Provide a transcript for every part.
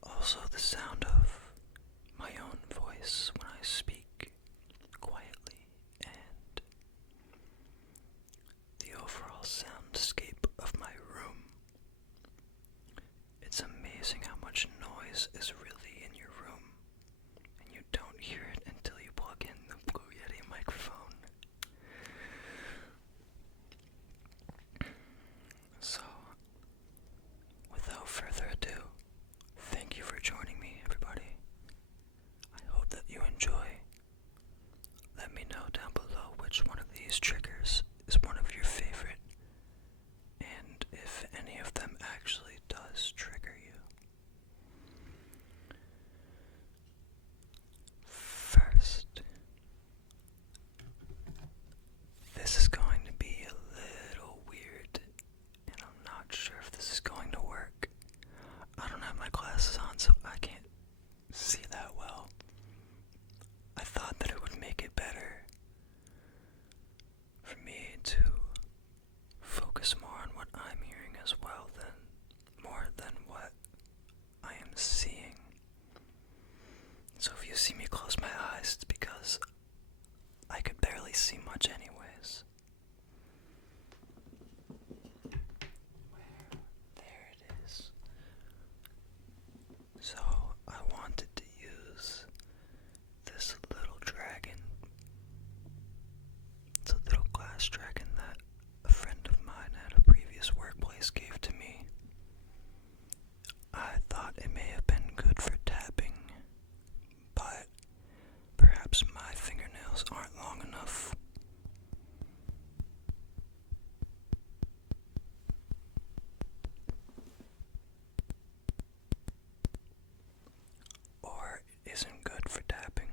but also the sound of my own voice when I speak quietly, and the overall soundscape of my room. It's amazing how much noise is really in your room, and you don't hear it until you plug in the Blue Yeti microphone. So, without further ado, thank you for joining me, everybody. I hope that you enjoy. Let me know down below which one of these triggers is one of your favorite, and if any of them actually does trigger you. First, this is going to be a little weird, and I'm not sure if this is going to work. I don't have my glasses on, so I can't see that well. I thought that it would make it better for me to focus more on what I'm hearing as well more than what I am seeing. So if you see me close my eyes, it's because I could barely see much anyways. There it is. So I wanted to use this little dragon. It's a little glass dragon that a friend of mine at a previous workplace gave to me. I thought it may have been good for tapping, but perhaps my fingernails aren't long enough. Or it isn't good for tapping.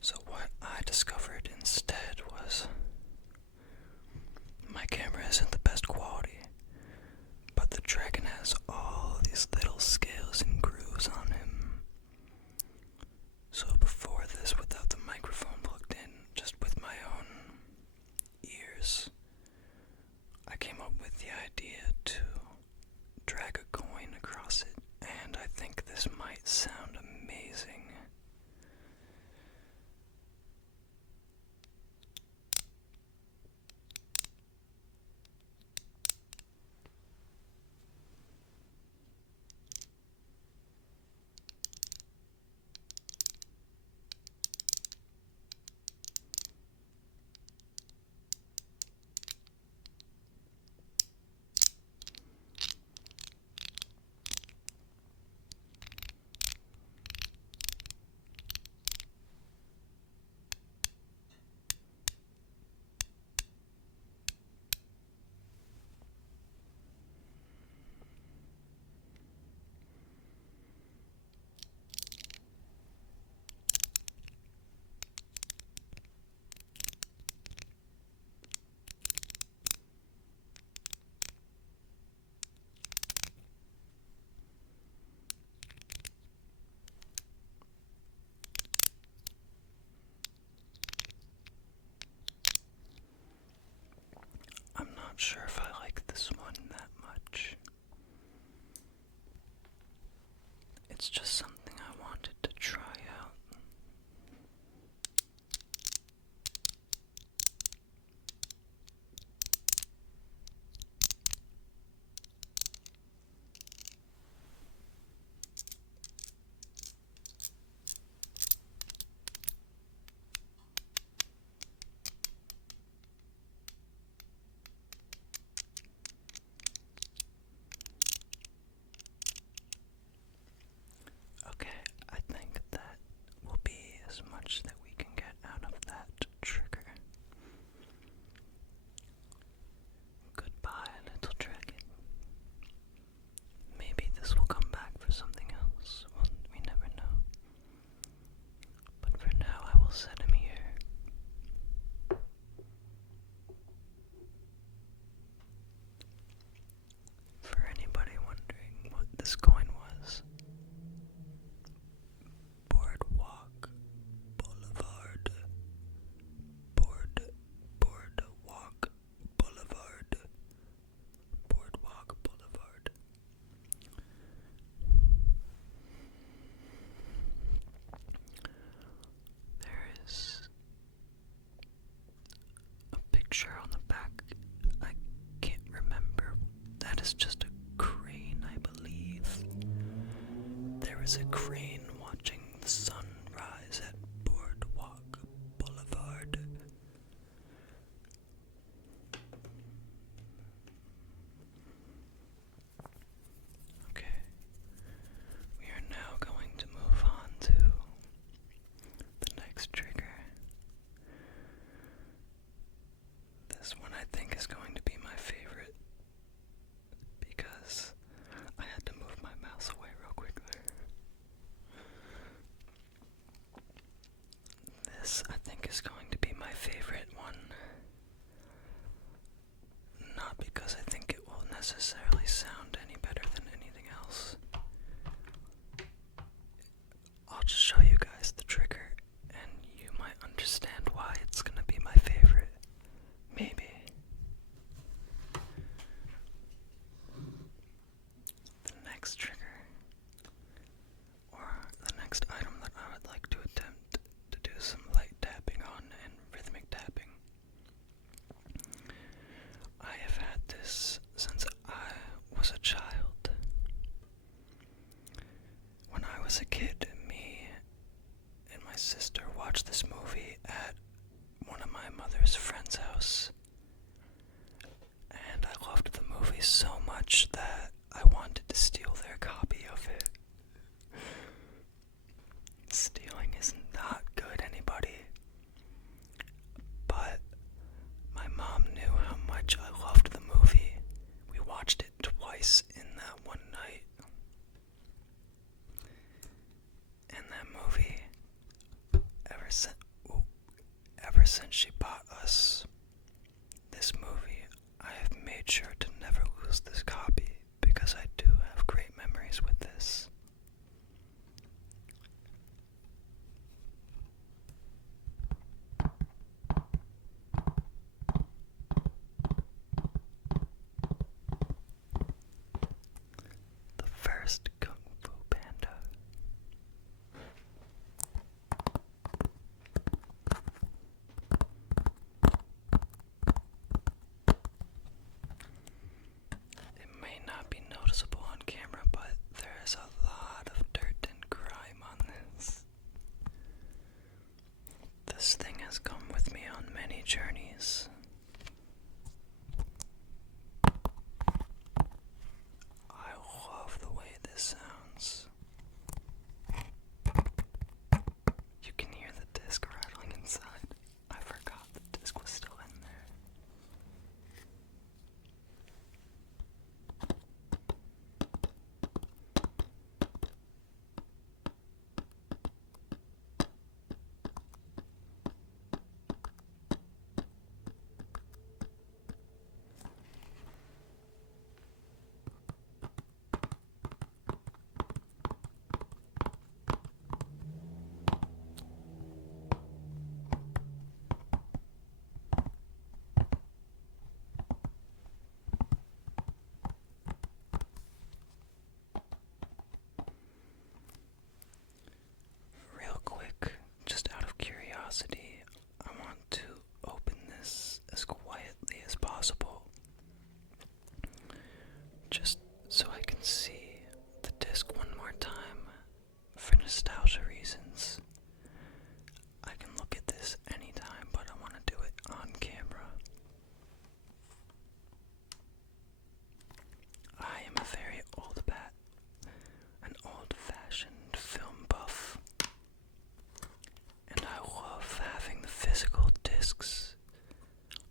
So what I discovered instead was my camera isn't the best quality, but the dragon has all these little scales and grooves on him. So before this, without the microphone plugged in, just with my own ears, I came up with the idea to drag a coin across it, and I think this might sound amazing. I'm not sure if I like this one that much. It's just something I wanted to try out. Okay, I think that as a crane watching the sun rise at Boardwalk Boulevard. Okay, we are now going to move on to the next trigger. This one I think is going to be my favorite because I had to move my mouse away real quick there. This I think is going to be my favorite one. Not because I think it will necessarily sound any better than anything else. I'll just show you guys the trigger and you might understand why it's going to be my favorite. Maybe. The next trigger, or the next item that I would like to attempt to do some light tapping on and rhythmic tapping. I have had this since I was a child. When I was a kid, me and my sister watched this movie at one of my mother's friend's house. And I loved the movie so much that I wanted to steal their copy of it. Stealing is not good, anybody. But my mom knew how much I loved the movie. We watched it twice in that one night. And that movie, ever since she bought us this movie, I have made sure to never lose this copy because I do have great memories with this. The first Kung Fu Panda. It may not be noticeable on camera, but there is a lot of dirt and grime on this. This thing has come with me on many journeys. I love the way this sounds. You can hear the disc rattling inside. I forgot the disc was still in there. Real quick, just out of curiosity, I want to open this as quietly as possible, just so I can see the disc one more time for nostalgia reasons. I can look at this anytime, but I want to do it on camera. I am a very old bat, an old-fashioned film buff, and I love having the physical discs.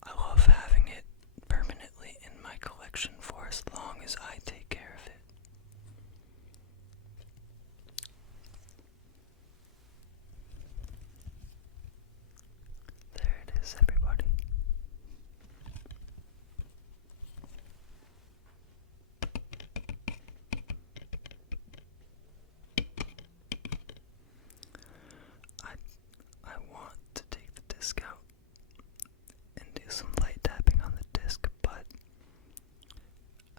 I love having it permanently in my collection for as long as I take care of it. There it is, everybody. I want to take the disc out and do some light tapping on the disc, but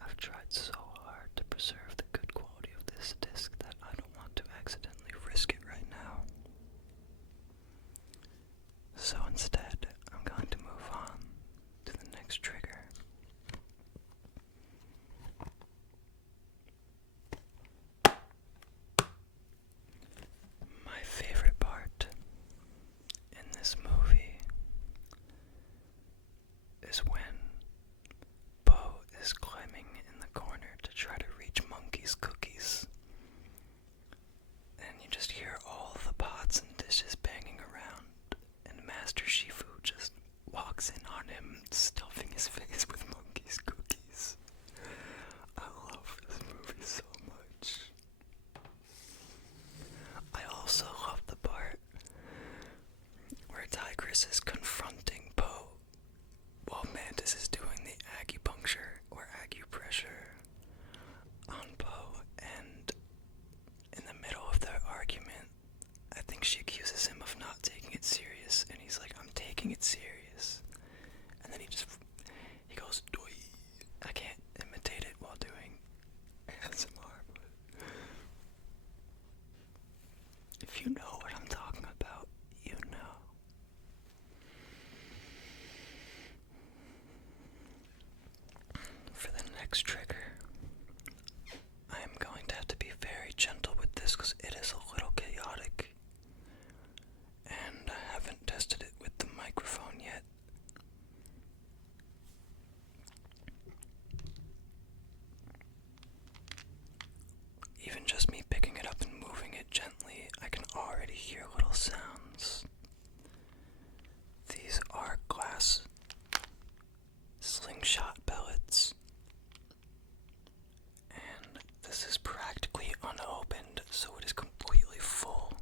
I've tried so hard to preserve the good quality of this disc that I don't want to accidentally risk it right now. So instead, I'm going to move on to the next trigger. like she accuses him of not taking it serious, and he's like, I'm taking it serious. And then he goes, doi. I can't imitate it while doing ASMR, but if you know what I'm talking about, you know. For the next trigger, I am going to have to be very gentle with this because it is a little chaotic, and I haven't tested it with the microphone yet. Even just me picking it up and moving it gently, I can already hear little sounds. These are glass Slingshot pellets, and this is practically unopened, so it is completely full.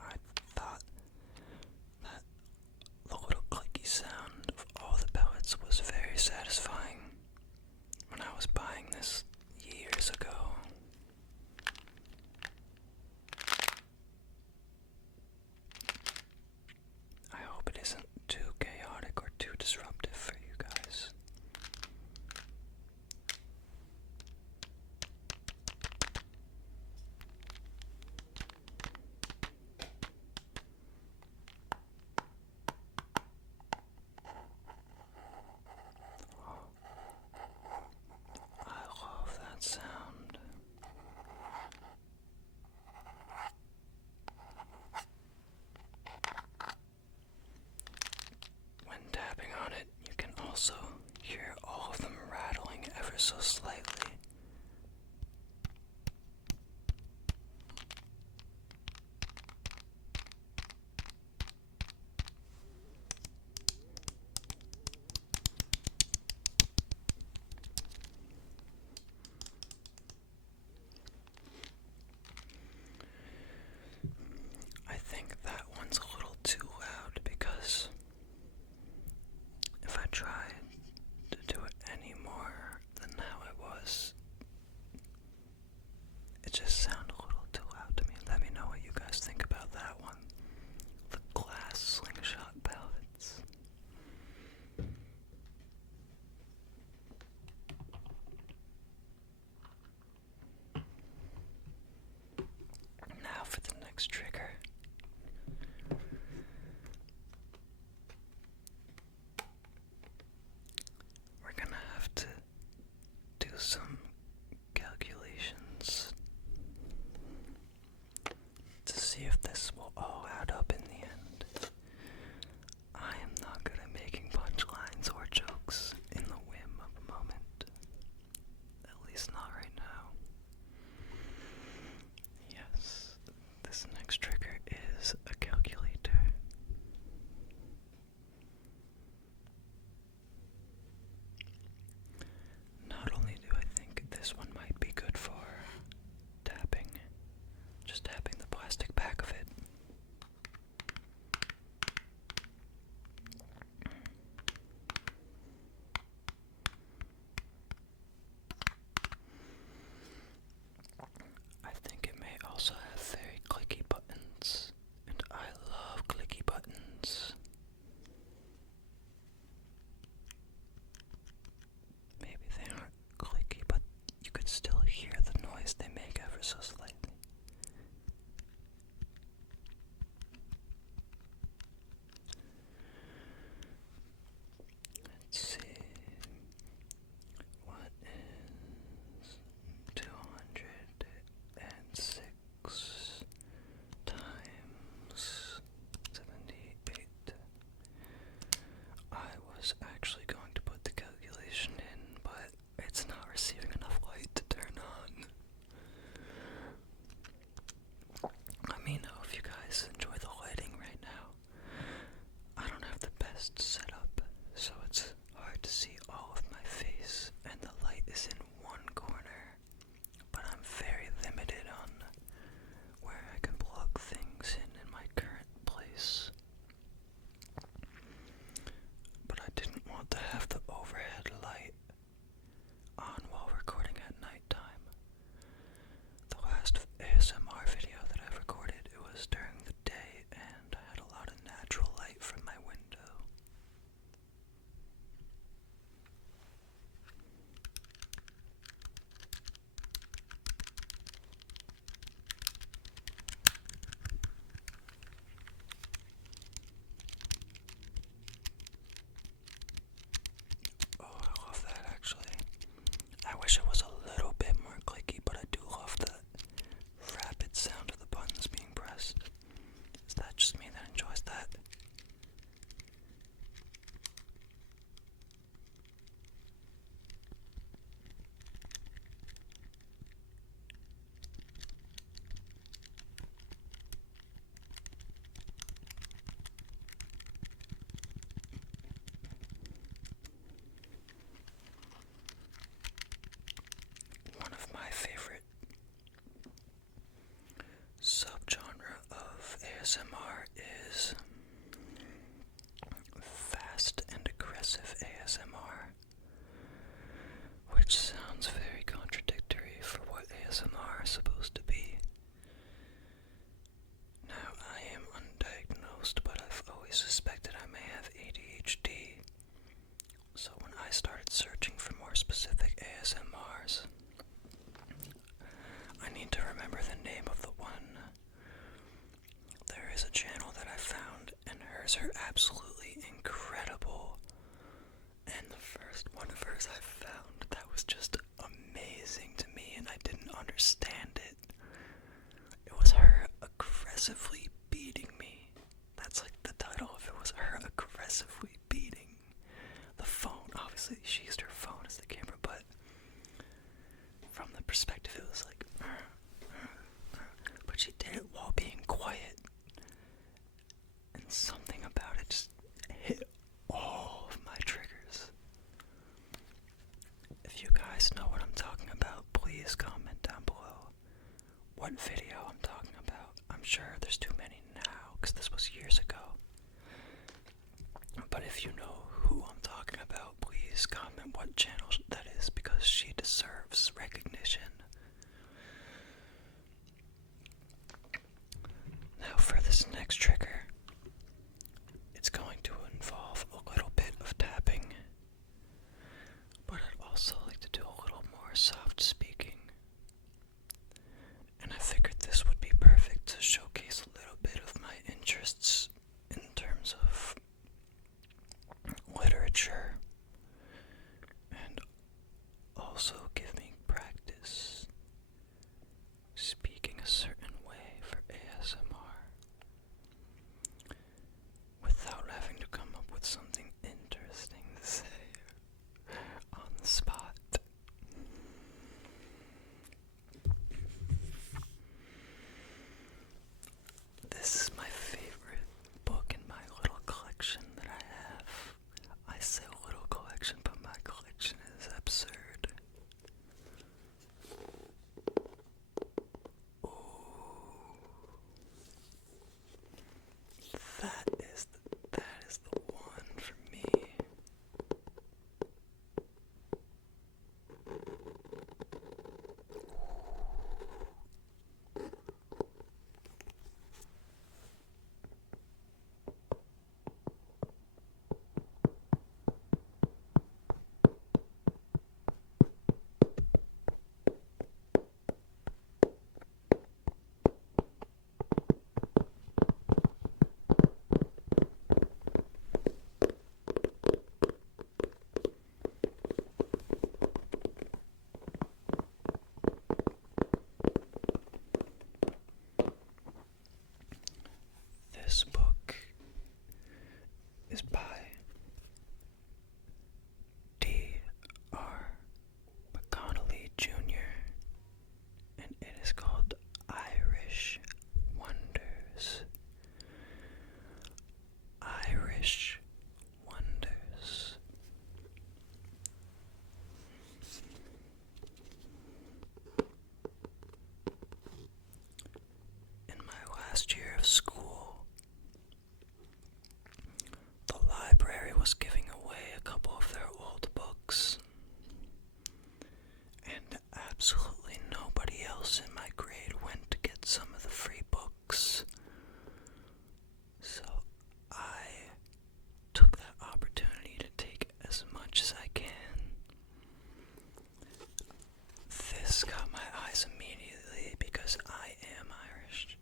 I thought that the little clicky sound of all the pellets was very satisfying when I was buying this years ago. I hope it isn't too chaotic or too disruptive for you guys. I love that sound. When tapping on it, you can also hear all of them rattling ever so slightly. I think that one's a little too loud because if I try to do it any more than how it was, So when I started searching for more specific ASMRs, I need to remember the name of the one. There is a channel that I found, and hers are absolutely incredible. And the first one of hers I found that was just amazing to me, and I didn't understand it. It was her aggressively beating me. That's like the title of it, was her aggressively beating the phone. Obviously, she used her phone as the camera, but from the perspective, it was like, but she did it while being quiet. And something about it just hit all of my triggers. If you guys know what I'm talking about, please comment down below what video I'm talking about. I'm sure there's too many now, because this was years ago. But if you know who I'm talking about, please comment what channel that is, because she deserves recognition. Now for this next trigger, it's going to involve a little bit of tapping, but I'd also like to do a little more soft speaking. And I figured this would be perfect to showcase a little bit of my interests in terms of literature, and also give me practice speaking a certain way for ASMR without having to come up with something interesting to say on the spot. This is my favorite book in my little collection that I have. I say little collection, but my collection is absurd. Ooh. That is the one for me. This book is by D.R. McConnelly Jr., and it is called Irish Wonders. Irish Wonders. In my last year of school, the library was giving away a couple of their old books, and absolutely nobody else in my grade went to get some of the free books. So I took that opportunity to take as much as I can. This got my eyes immediately because I am Irish.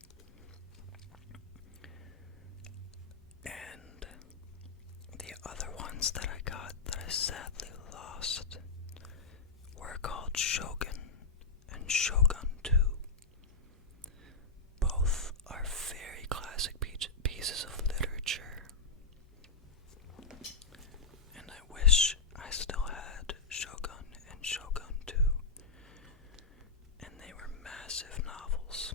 And the other ones that I got that I sadly lost were called Shogun and Shogun 2. Both are very classic pieces of literature. And I wish I still had Shogun and Shogun 2. And they were massive novels.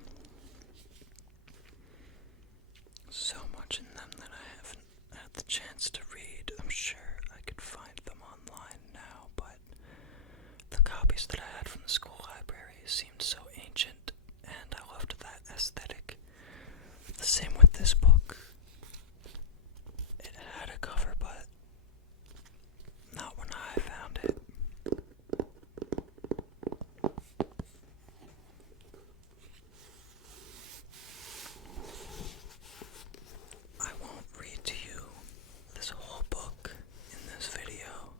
So much in them that I haven't had the chance to read. I'm sure I could find them online now, but the copies that I had from the school library seemed so ancient, and I loved that aesthetic. The same with this book. It had a cover, but not when I found it. I won't read to you this whole book in this video.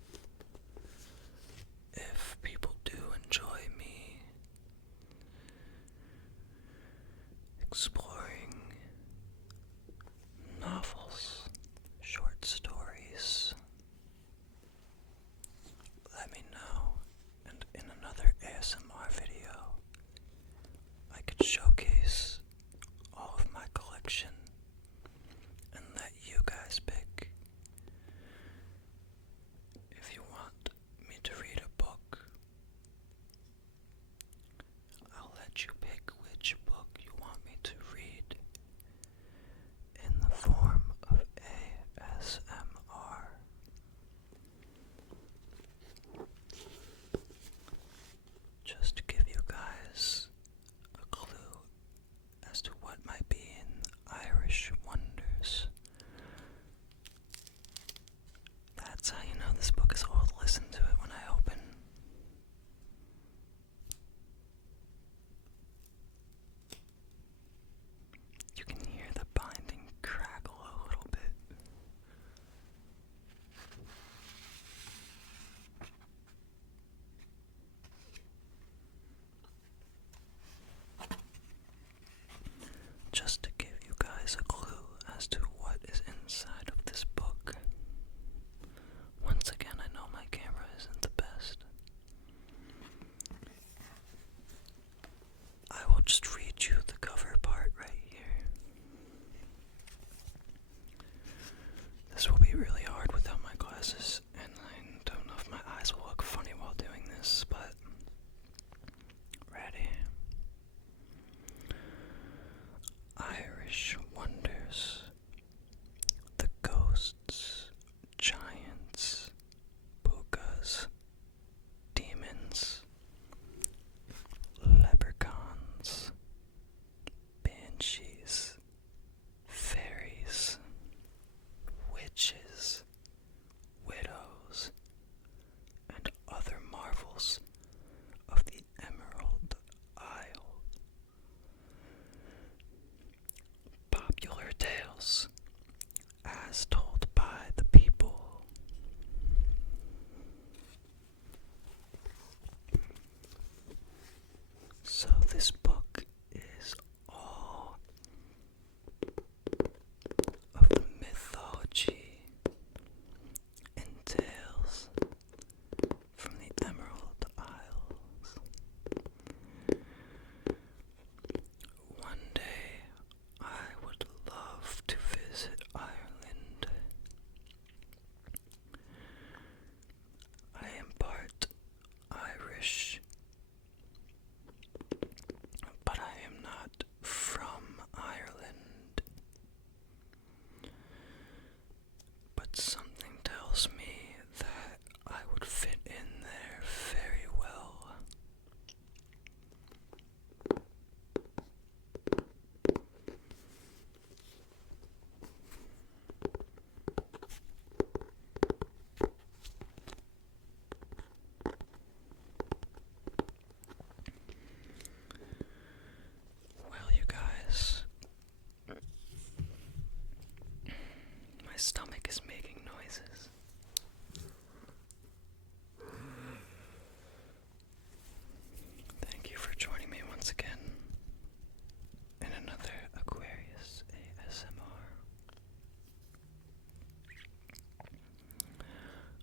noises. Thank you for joining me once again in another Aquareyes ASMR.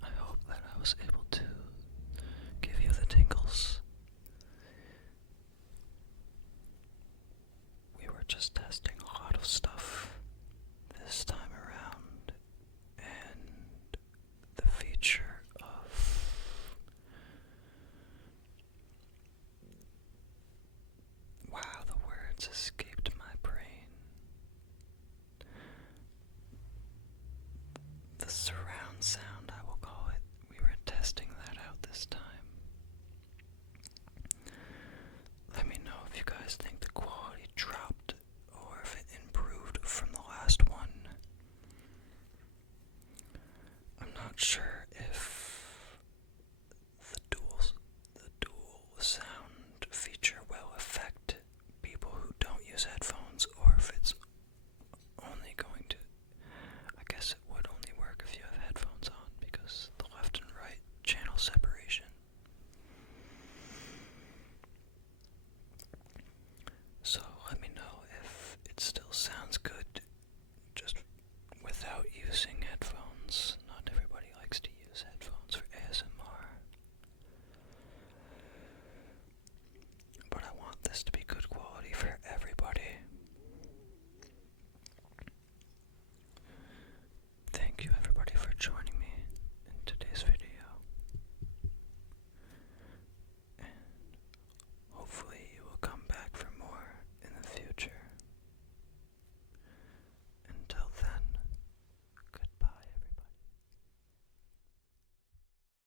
I hope that I was able to give you the tingles. We were just testing a lot of stuff this time around, and the feature of wow, the words escape